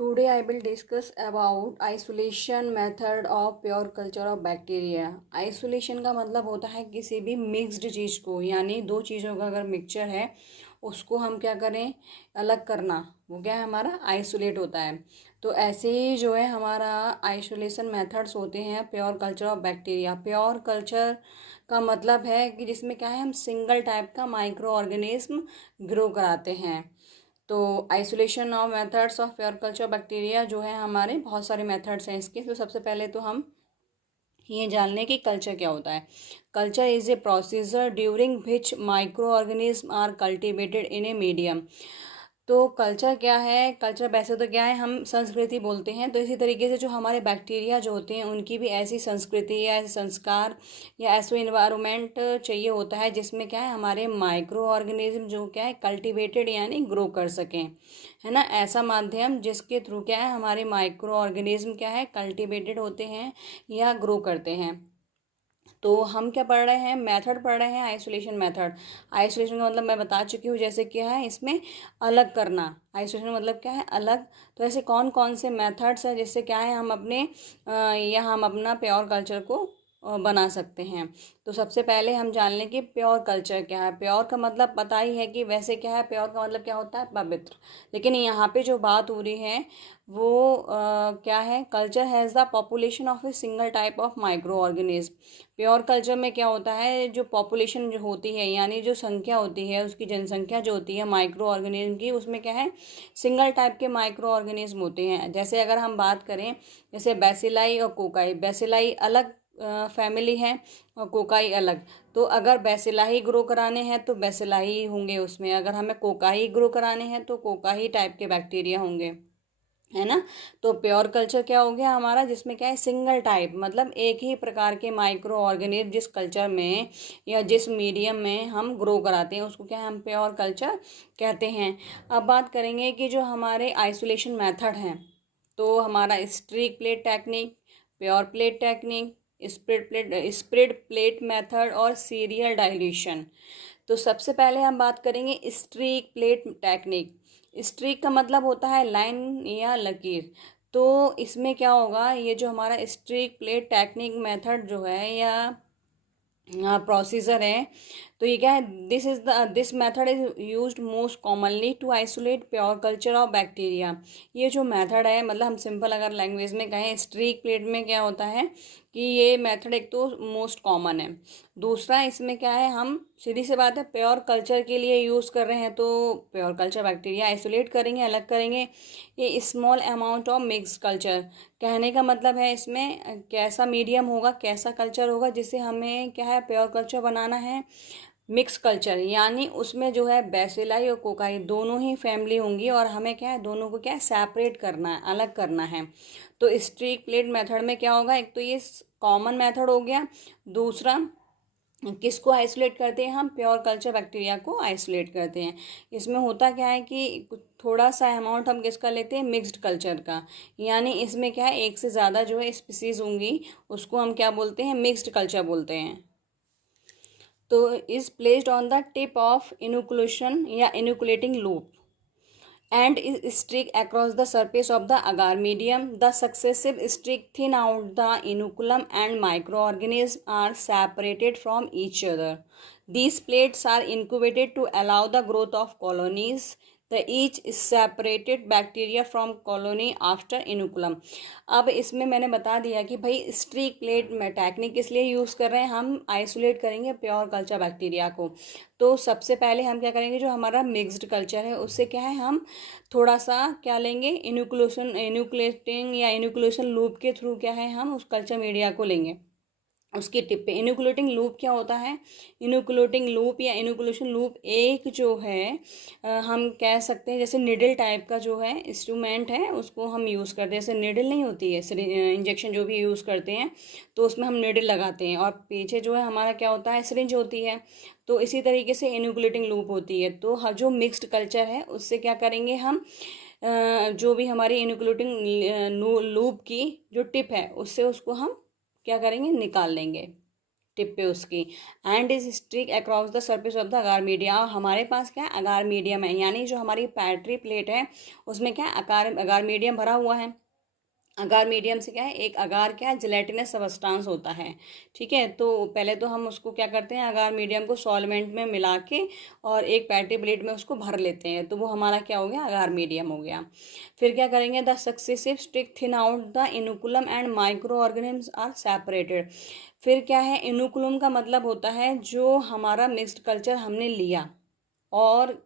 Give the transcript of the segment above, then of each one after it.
Today I will discuss about isolation method of pure culture of bacteria. Isolation का मतलब होता है किसी भी मिक्स्ड चीज़ को, यानी दो चीज़ों का अगर मिक्सचर है उसको हम क्या करें, अलग करना, वो क्या है हमारा आइसोलेट होता है। तो ऐसे ही जो है हमारा आइसोलेशन मेथड्स होते हैं pure culture of bacteria. Pure culture का मतलब है कि जिसमें क्या है हम सिंगल टाइप का माइक्रो ऑर्गेनिज्म ग्रो कराते हैं। तो isolation of methods of pure culture bacteria जो है हमारे बहुत सारे मेथड्स हैं इसके। तो सबसे पहले तो हम ये जान लें कि कल्चर क्या होता है। Culture is a procedure during which micro organism are cultivated in a medium. तो कल्चर क्या है, कल्चर वैसे तो क्या है हम संस्कृति बोलते हैं, तो इसी तरीके से जो हमारे बैक्टीरिया जो होते हैं उनकी भी ऐसी संस्कृति या ऐसे संस्कार या ऐसा इन्वायरमेंट चाहिए होता है जिसमें क्या है हमारे माइक्रो ऑर्गेनिज्म जो क्या है कल्टिवेटेड यानी ग्रो कर सकें, है ना। ऐसा माध्यम जिसके थ्रू क्या है हमारे माइक्रो ऑर्गेनिज्म क्या है कल्टिवेटेड होते हैं या ग्रो करते हैं। तो हम क्या पढ़ रहे हैं, मेथड पढ़ रहे हैं आइसोलेशन मेथड। आइसोलेशन का मतलब मैं बता चुकी हूँ, जैसे क्या है इसमें अलग करना। आइसोलेशन का मतलब क्या है अलग। तो ऐसे कौन कौन से मेथड्स हैं जिससे क्या है हम अपने या हम अपना प्योर कल्चर को बना सकते हैं। तो सबसे पहले हम जान लें कि प्योर कल्चर क्या है। प्योर का मतलब पता ही है कि वैसे क्या है, प्योर का मतलब क्या होता है पवित्र। लेकिन यहाँ पे जो बात हो रही है वो क्या है, culture has the population of a single type of micro organism. Pure culture में क्या होता है, जो पॉपुलेशन जो होती है यानी जो संख्या होती है उसकी जनसंख्या जो होती है माइक्रो ऑर्गेनिज्म की, उसमें क्या है सिंगल टाइप के माइक्रो ऑर्गेनिज्म होते हैं। जैसे अगर हम बात करें जैसे बैसिलाई और कोकाई, बैसिलाई अलग फैमिली है और कोकाई अलग। तो अगर बैसिलाई ग्रो कराने हैं तो बैसिलाई होंगे उसमें, अगर हमें कोकाई ग्रो कराने हैं तो कोकाई टाइप के बैक्टीरिया होंगे, है ना। तो प्योर कल्चर क्या हो गया हमारा, जिसमें क्या है सिंगल टाइप मतलब एक ही प्रकार के माइक्रो ऑर्गेनिज्म जिस कल्चर में या जिस मीडियम में हम ग्रो कराते हैं उसको क्या है हम प्योर कल्चर कहते हैं। अब बात करेंगे कि जो हमारे आइसोलेशन मेथड हैं, तो हमारा streak plate technique, pure plate technique, spread plate method और सीरियल डाइल्यूशन। तो सबसे पहले हम बात करेंगे स्ट्रिक प्लेट टेक्निक। स्ट्रिक का मतलब होता है लाइन या लकीर। तो इसमें क्या होगा, ये जो हमारा स्ट्रिक प्लेट टेक्निक मेथड जो है या प्रोसीजर है, तो ये क्या है, this method is used most commonly to isolate pure culture of bacteria. ये जो मेथड है मतलब हम सिंपल अगर लैंग्वेज में कहें, स्ट्रिक प्लेट में क्या होता है कि ये मेथड एक तो मोस्ट कॉमन है, दूसरा इसमें क्या है हम सीधी सी बात है प्योर कल्चर के लिए यूज़ कर रहे हैं। तो प्योर कल्चर बैक्टीरिया आइसोलेट करेंगे, अलग करेंगे। ये small amount of mixed culture, कहने का मतलब है इसमें कैसा मीडियम होगा, कैसा कल्चर होगा जिसे हमें क्या है प्योर कल्चर बनाना है, मिक्स कल्चर, यानी उसमें जो है बैसिलाई और कोकाई दोनों ही फैमिली होंगी और हमें क्या है दोनों को क्या है सेपरेट करना है, अलग करना है। तो स्ट्रिक प्लेट मेथड में क्या होगा, एक तो ये कॉमन मेथड हो गया, दूसरा किसको आइसोलेट करते हैं हम प्योर कल्चर बैक्टीरिया को आइसोलेट करते हैं। इसमें होता क्या है कि थोड़ा सा अमाउंट हम किसका लेते हैं मिक्स्ड कल्चर का, यानी इसमें क्या है एक से ज़्यादा जो है स्पीसीज होंगी उसको हम क्या बोलते हैं मिक्स्ड कल्चर बोलते हैं। तो is placed on the tip of inoculation या inoculating loop and is streak across the surface of the agar medium. The successive streak thin out the inoculum and microorganisms are separated from each other. These plates are incubated to allow the growth of colonies. The each is separated bacteria from colony after inoculum. अब इसमें मैंने बता दिया कि भाई streak plate में technique किस लिए यूज़ कर रहे हैं, हम आइसोलेट करेंगे प्योर कल्चर बैक्टीरिया को। तो सबसे पहले हम क्या करेंगे, जो हमारा मिक्स्ड कल्चर है उससे क्या है हम थोड़ा सा क्या लेंगे इनुकुलेटिंग या इनुकुलेशन लूप के थ्रू क्या है हम उस कल्चर मीडिया को लेंगे उसकी टिप पे। इनुकुलेटिंग लूप क्या होता है, इनुकुलेटिंग लूप या इनुकुलेशन लूप एक जो है हम कह सकते हैं जैसे निडल टाइप का जो है इंस्ट्रूमेंट है उसको हम यूज़ करते हैं। जैसे निडल नहीं होती है इंजेक्शन जो भी यूज़ करते हैं तो उसमें हम निडल लगाते हैं और पीछे जो है हमारा क्या होता है सिरिंज होती है। तो इसी तरीके से इनुकुलेटिंग लूप होती है। तो जो मिक्स्ड कल्चर है उससे क्या करेंगे हम जो भी हमारी इनुकुलेटिंग लूप की जो टिप है उससे उसको हम क्या करेंगे निकाल लेंगे, टिप पे उसकी, and is streak across the surface of the agar media. हमारे पास क्या है, अगार मीडियम है, यानी जो हमारी पैट्री प्लेट है उसमें क्या है, अगार मीडियम भरा हुआ है। अगार मीडियम से क्या है, एक अगार क्या है, जिलेटिनस सबस्टांस होता है। ठीक है, तो पहले तो हम उसको क्या करते हैं, अगार मीडियम को सॉल्वेंट में मिला के और एक पैटी प्लेट में उसको भर लेते हैं, तो वो हमारा क्या हो गया, अगार मीडियम हो गया। फिर क्या करेंगे, the successive stick thin out the inoculum and micro organisms are separated. फिर क्या है, इनुकुलम का मतलब होता है जो हमारा मिक्स्ड कल्चर हमने लिया, और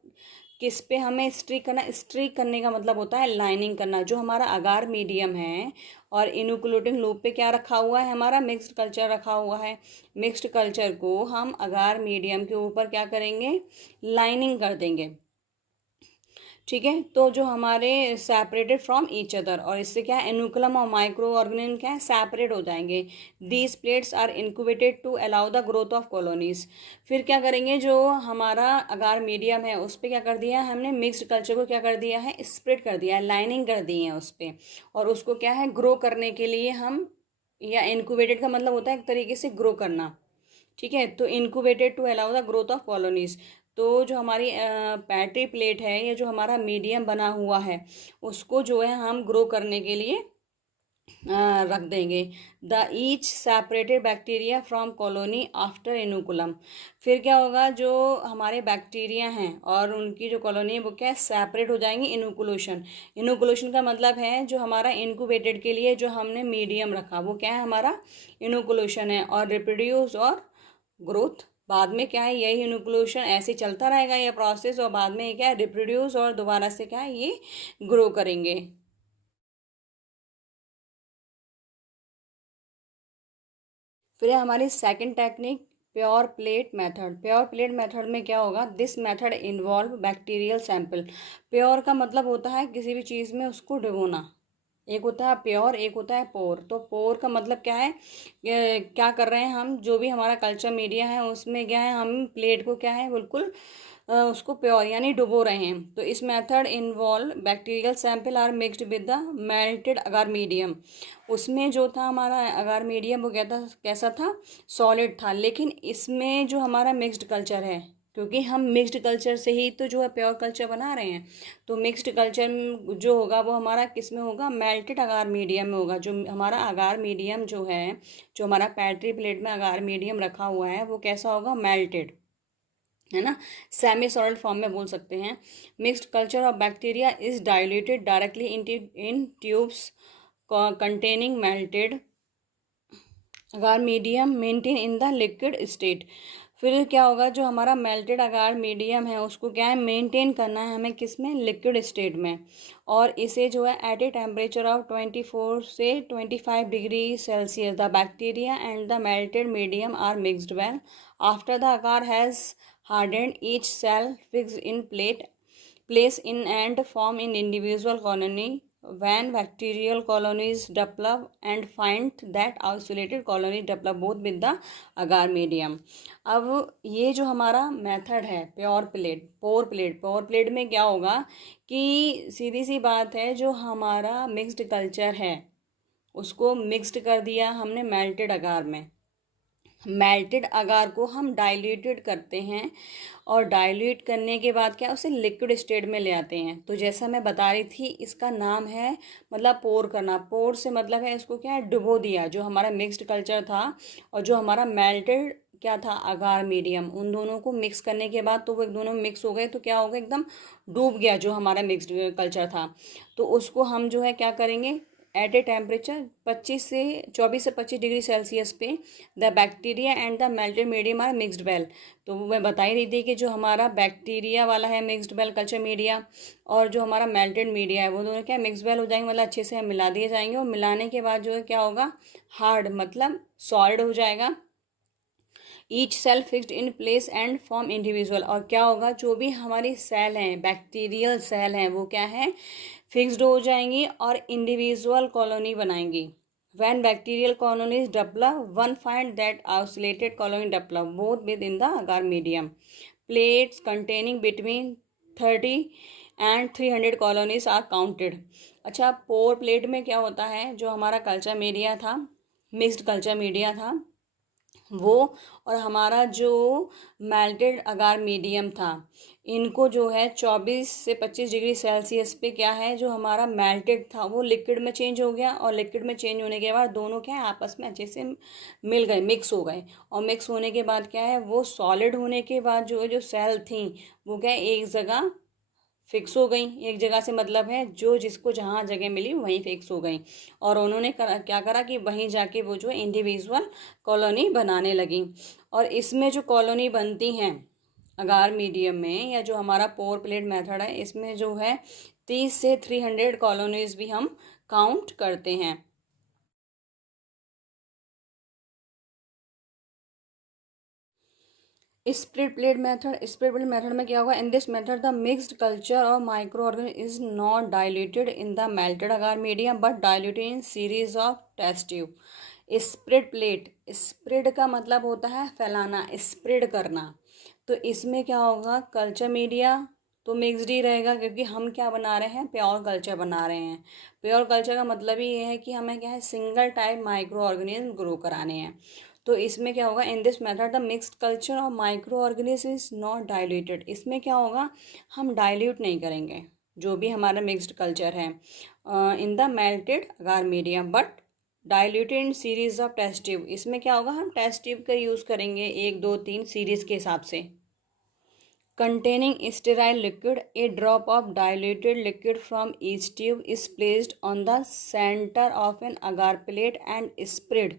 किस पे हमें स्ट्रिक करना, स्ट्रिक करने का मतलब होता है लाइनिंग करना। जो हमारा अगार मीडियम है और इनुकुलेटिंग लूप पे क्या रखा हुआ है, हमारा मिक्स्ड कल्चर रखा हुआ है। मिक्स्ड कल्चर को हम अगार मीडियम के ऊपर क्या करेंगे, लाइनिंग कर देंगे। ठीक है, तो जो हमारे सेपरेटेड फ्रॉम ईच अदर, और इससे क्या है, इनुकुलम और माइक्रो ऑर्गेनिज्म क्या है, सेपरेट हो जाएंगे। These plates are incubated to allow the growth of colonies. फिर क्या करेंगे, जो हमारा अगार मीडियम है उस पर क्या कर दिया है हमने, मिक्स्ड कल्चर को क्या कर दिया है, स्प्रेड कर दिया है, लाइनिंग कर दी है उस पर, और उसको क्या है, ग्रो करने के लिए हम, या इनक्यूबेटेड का मतलब होता है एक तरीके से ग्रो करना। ठीक है, तो incubated to allow the growth of colonies. तो जो हमारी पैट्री प्लेट है, या जो हमारा मीडियम बना हुआ है, उसको जो है हम ग्रो करने के लिए रख देंगे। The each separated bacteria from colony after inoculum. फिर क्या होगा, जो हमारे बैक्टीरिया हैं और उनकी जो कॉलोनी है वो क्या है, सेपरेट हो जाएंगी। इनुकुलेशन, इनुकुलेशन का मतलब है जो हमारा इनक्यूबेटेड के लिए जो हमने मीडियम रखा वो क्या है, हमारा इनुकुलेशन है। और रिप्रोड्यूस और ग्रोथ, बाद में क्या है, यही इनुकुलेशन ऐसे चलता रहेगा ये प्रोसेस, और बाद में ये क्या है, रिप्रोड्यूस, और दोबारा से क्या है, ये ग्रो करेंगे। फिर है हमारी second technique, pure plate method. Pure plate method में क्या होगा, this method involve bacterial sample. Pure का मतलब होता है किसी भी चीज़ में उसको डुबोना। एक होता है प्योर, एक होता है पोर। तो पोर का मतलब क्या है, क्या कर रहे हैं हम, जो भी हमारा कल्चर मीडिया है उसमें क्या है, हम प्लेट को क्या है, बिल्कुल उसको प्योर यानी डुबो रहे हैं। तो इस method involve bacterial sample are mixed with the melted agar medium. उसमें जो था हमारा अगार मीडियम वो क्या था, कैसा था, सॉलिड था। लेकिन इसमें जो हमारा मिक्स्ड कल्चर है, क्योंकि हम मिक्स्ड कल्चर से ही तो जो है प्योर कल्चर बना रहे हैं, तो मिक्स्ड कल्चर जो होगा वो हमारा किस में होगा, मेल्टेड अगार मीडियम में होगा। जो हमारा अगार मीडियम जो है, जो हमारा पैट्री प्लेट में अगार मीडियम रखा हुआ है वो कैसा होगा, मेल्टेड, है ना, सेमी सॉलिड फॉर्म में बोल सकते हैं। Mixed culture of bacteria is diluted directly in tubes containing melted agar medium maintain in the liquid state. फिर क्या होगा, जो हमारा मेल्टेड अगार मीडियम है उसको क्या है, मेंटेन करना है हमें किस में, लिक्विड स्टेट में। और इसे जो है एट ए टेम्परेचर ऑफ 24 से 25 degree Celsius the bacteria and the melted medium are mixed well after the agar has hardened each cell fixed in place in and form in individual colony when bacterial colonies develop and find that isolated colony develop both with the agar medium। अब ये जो हमारा method है pure plate, पोर plate में क्या होगा कि सीधी सी बात है, जो हमारा मिक्स्ड कल्चर है उसको मिक्स्ड कर दिया हमने मेल्टेड अगार में। मेल्टेड अगार को हम डाइल्यूटेड करते हैं, और डाइल्यूट करने के बाद क्या उसे लिक्विड स्टेट में ले आते हैं। तो जैसा मैं बता रही थी, इसका नाम है मतलब पोर करना। पोर से मतलब है इसको क्या है, डुबो दिया जो हमारा मिक्स्ड कल्चर था और जो हमारा मेल्टेड क्या था, अगार मीडियम, उन दोनों को मिक्स करने के बाद तो वो एक दोनों मिक्स हो गए, तो क्या होगा, एकदम डूब गया जो हमारा मिक्स्ड कल्चर था। तो उसको हम जो है क्या करेंगे, एट ए टेम्परेचर 24 से 25 डिग्री सेल्सियस पे the bacteria and the melted medium are mixed well. तो मैं बता ही रही थी कि जो हमारा बैक्टीरिया वाला है मिक्सड वेल कल्चर मीडिया, और जो हमारा मेल्टेड मीडिया है वो दोनों क्या मिक्सड वेल हो जाएंगे, मतलब अच्छे से मिला दिए जाएंगे। और मिलाने के बाद जो है क्या होगा, हार्ड मतलब सॉलिड हो जाएगा। Each cell fixed in place and form individual. और क्या होगा, जो भी हमारी सेल हैं, बैक्टीरियल सेल हैं, वो क्या है, फिक्स्ड हो जाएंगी और इंडिविजुअल कॉलोनी बनाएंगी। When bacterial colonies develop, one find that isolated colony develop both within the agar medium. Plates containing between 30 and 300 colonies are counted. अच्छा, पोर प्लेट में क्या होता है, जो हमारा कल्चर मीडिया था, मिक्स्ड कल्चर मीडिया था, वो और हमारा जो मेल्टेड अगार मीडियम था, इनको जो है 24 से 25 डिग्री सेल्सियस पे क्या है, जो हमारा मेल्टेड था वो लिक्विड में चेंज हो गया, और लिक्विड में चेंज होने के बाद दोनों क्या है आपस में अच्छे से मिल गए, मिक्स हो गए। और मिक्स होने के बाद क्या है, वो सॉलिड होने के बाद जो जो सेल थी वो क्या है एक जगह फिक्स हो गई। एक जगह से मतलब है जो जिसको जहाँ जगह मिली वहीं फिक्स हो गई, और उन्होंने क्या करा कि वहीं जाके वो जो इंडिविजुअल कॉलोनी बनाने लगी। और इसमें जो कॉलोनी बनती हैं अगार मीडियम में, या जो हमारा पोर प्लेट मेथड है, इसमें जो है 30 से 300 कॉलोनीज भी हम काउंट करते हैं। स्प्लिट प्लेट मेथड में क्या होगा, in this method the mixed culture of micro organism is not diluted in the melted agar medium but diluted in series of test tube. Spread plate, spread का मतलब होता है फैलाना, स्प्रेड करना। तो इसमें क्या होगा, कल्चर मीडिया तो मिक्सड ही रहेगा, क्योंकि हम क्या बना रहे हैं, प्योर कल्चर बना रहे हैं। प्योर कल्चर का मतलब ही ये है कि हमें क्या है, single type micro organism grow कराने हैं। तो इसमें क्या होगा, in this method the mixed culture of micro organism is not diluted. इसमें क्या होगा, हम डाइल्यूट नहीं करेंगे जो भी हमारा मिक्स्ड कल्चर है in the melted agar medium, but diluted in series of test tube. इसमें क्या होगा, हम टेस्ट ट्यूब का यूज़ करेंगे 1 2 3 सीरीज के हिसाब से। Containing sterile liquid, a drop of diluted liquid from each tube is placed on the center of an agar plate and spread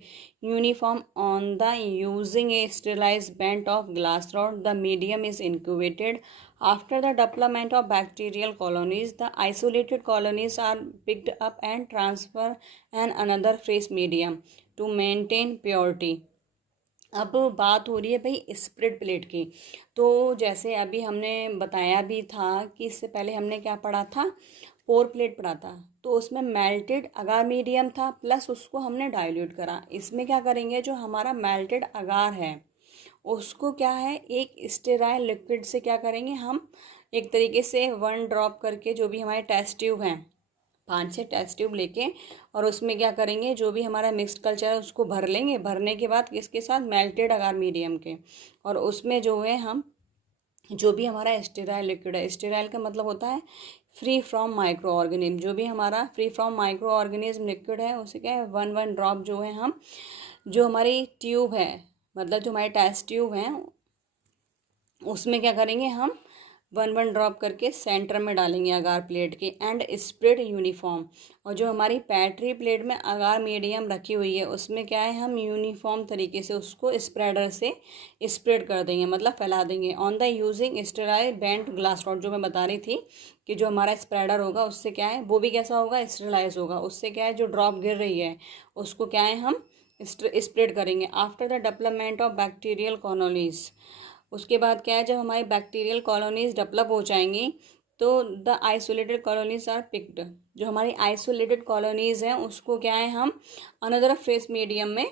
uniform on the using a sterilized band of glass rod. The medium is incubated. After the development of bacterial colonies, the isolated colonies are picked up and transferred in another fresh medium to maintain purity. अब बात हो रही है भाई spread plate की। तो जैसे अभी हमने बताया भी था कि इससे पहले हमने क्या पढ़ा था, पोर प्लेट पढ़ा था। तो उसमें मेल्टेड अगार मीडियम था, प्लस उसको हमने डाइल्यूट करा। इसमें क्या करेंगे, जो हमारा मेल्टेड अगार है उसको क्या है, एक स्टेराइल लिक्विड से क्या करेंगे हम, एक तरीके से 1 ड्रॉप करके, जो भी हमारे टेस्ट ट्यूब हैं 5 6 टेस्ट ट्यूब लेके, और उसमें क्या करेंगे, जो भी हमारा मिक्स्ड कल्चर है उसको भर लेंगे। भरने के बाद किसके साथ, मेल्टेड अगार मीडियम के, और उसमें जो है हम जो भी हमारा स्टेराइल लिक्विड है, स्टेराइल का मतलब होता है फ्री फ्रॉम माइक्रो ऑर्गेनिज्म, जो भी हमारा free from micro organism liquid है उसे क्या है 1 1 ड्रॉप जो है हम, जो हमारी ट्यूब है मतलब जो हमारे टेस्ट ट्यूब हैं उसमें क्या करेंगे हम 1 1 ड्रॉप करके सेंटर में डालेंगे अगार प्लेट के, एंड स्प्रेड यूनिफॉर्म। और जो हमारी पैट्री प्लेट में अगार मीडियम रखी हुई है उसमें क्या है, हम यूनिफॉर्म तरीके से उसको स्प्रेडर से स्प्रेड कर देंगे, मतलब फैला देंगे। On the using sterile bent glass rod, जो मैं बता रही थी कि जो हमारा स्प्रेडर होगा उससे क्या है, वो भी कैसा होगा, स्टेरिलाइज होगा। उससे क्या है, जो ड्रॉप गिर रही है उसको क्या है हम स्प्रेड करेंगे। After the development of bacterial colonies, उसके बाद क्या है, जब हमारी बैक्टीरियल कॉलोनीज डेवलप हो जाएंगी तो the isolated colonies are picked. जो हमारी आइसोलेटेड कॉलोनीज हैं उसको क्या है, हम अनदर फ्रेश मीडियम में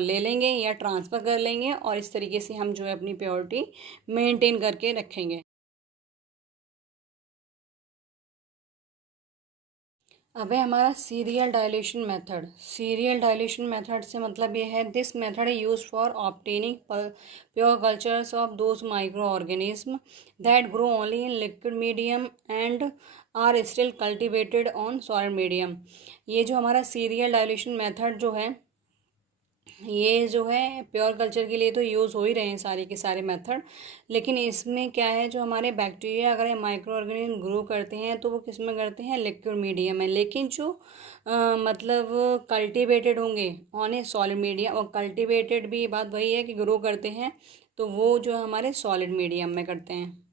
ले लेंगे या ट्रांसफ़र कर लेंगे, और इस तरीके से हम जो है अपनी प्योरिटी मेंटेन करके रखेंगे। अब है हमारा serial dilution method. Serial dilution method से मतलब ये है, दिस मेथड है use for obtaining pure cultures of those micro organism that grow only in liquid medium and are still cultivated on solid medium. ये जो हमारा सीरियल डायलेशन मेथड जो है, ये जो है प्योर कल्चर के लिए तो यूज़ हो ही रहे हैं सारे के सारे मेथड, लेकिन इसमें क्या है, जो हमारे बैक्टीरिया अगर माइक्रो ऑर्गेनिज्म ग्रो करते हैं तो वो किस में करते हैं, लिक्विड मीडियम में। लेकिन जो मतलब कल्टीवेटेड होंगे ऑन ए सॉलिड मीडियम, और कल्टीवेटेड भी बात वही है कि ग्रो करते हैं तो वो जो हमारे सॉलिड मीडियम में करते हैं।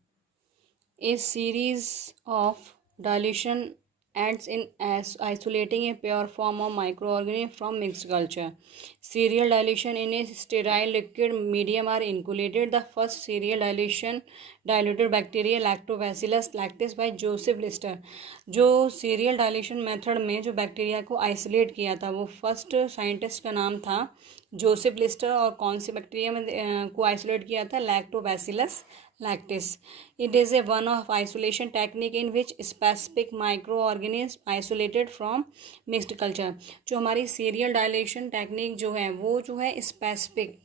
A series of dilution ends in as isolating a pure form of microorganism from mixed culture. Serial dilution in a sterile liquid medium are included. The first serial diluted bacteria Lactobacillus lactis by Joseph Lister. जो serial dilution method में जो bacteria को isolate किया था वो first scientist का नाम था जोसेफ लिस्टर। और कौन सी बैक्टीरिया में को आइसोलेट किया था, lactobacillus lactis. It is a one of isolation technique in which specific microorganism isolated from mixed culture. जो हमारी serial dilation technique जो है वो जो है स्पेसिफिक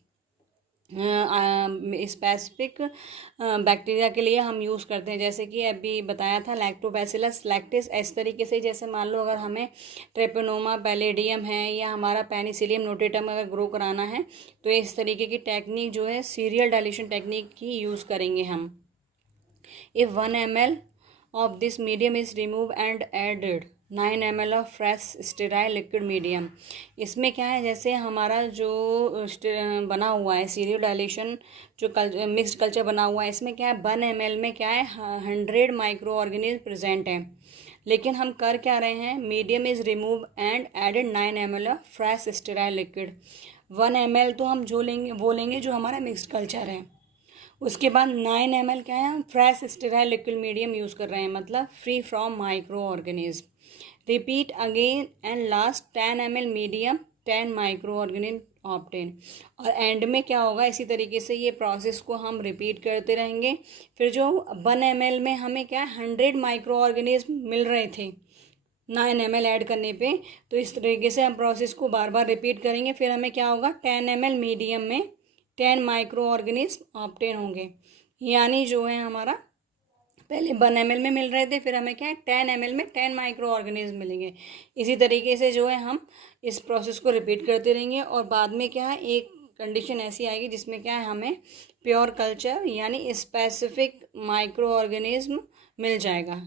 बैक्टीरिया के लिए हम यूज़ करते हैं, जैसे कि अभी बताया था लैक्टोबैसिलस लैक्टिस। इस तरीके से जैसे मान लो अगर हमें ट्रेपोनोमा पैलेडियम है या हमारा पेनिसिलियम नोटेटम अगर ग्रो कराना है तो इस तरीके की टेक्निक जो है सीरियल डायलेशन टेक्निक की यूज़ करेंगे हम। If 1 ml of this medium is removed and added 9 ml of fresh sterile liquid medium। इसमें क्या है, जैसे हमारा जो बना हुआ है सीरियल डायलेशन जो मिक्स्ड कल्चर बना हुआ है, इसमें क्या है 1 ml में क्या है 100 माइक्रो ऑर्गेनिज्म प्रेजेंट है, लेकिन हम कर क्या रहे हैं, medium is remove and added 9 ml of fresh sterile liquid. 1 ml तो हम जो लेंगे वो लेंगे जो हमारा मिक्स्ड कल्चर है, उसके बाद 9 ml क्या है हम fresh sterile liquid medium use कर रहे हैं, मतलब free from micro organism. Repeat again and last 10 ml medium 10 micro organism obtain. और एंड में क्या होगा, इसी तरीके से ये प्रोसेस को हम रिपीट करते रहेंगे। फिर जो 1 ml में हमें क्या 100 माइक्रो ऑर्गेनिज्म मिल रहे थे 9 ml ऐड करने पे, तो इस तरीके से हम प्रोसेस को बार बार रिपीट करेंगे। फिर हमें क्या होगा 10 ml मीडियम में 10 माइक्रो ऑर्गेनिज्म ऑब्टेन होंगे, यानी जो है हमारा पहले 1 ml में मिल रहे थे, फिर हमें क्या है 10 ml में 10 माइक्रो ऑर्गेनिज्म मिलेंगे। इसी तरीके से जो है हम इस प्रोसेस को रिपीट करते रहेंगे और बाद में क्या है एक कंडीशन ऐसी आएगी जिसमें क्या है हमें प्योर कल्चर यानी स्पेसिफिक माइक्रो ऑर्गेनिज्म मिल जाएगा।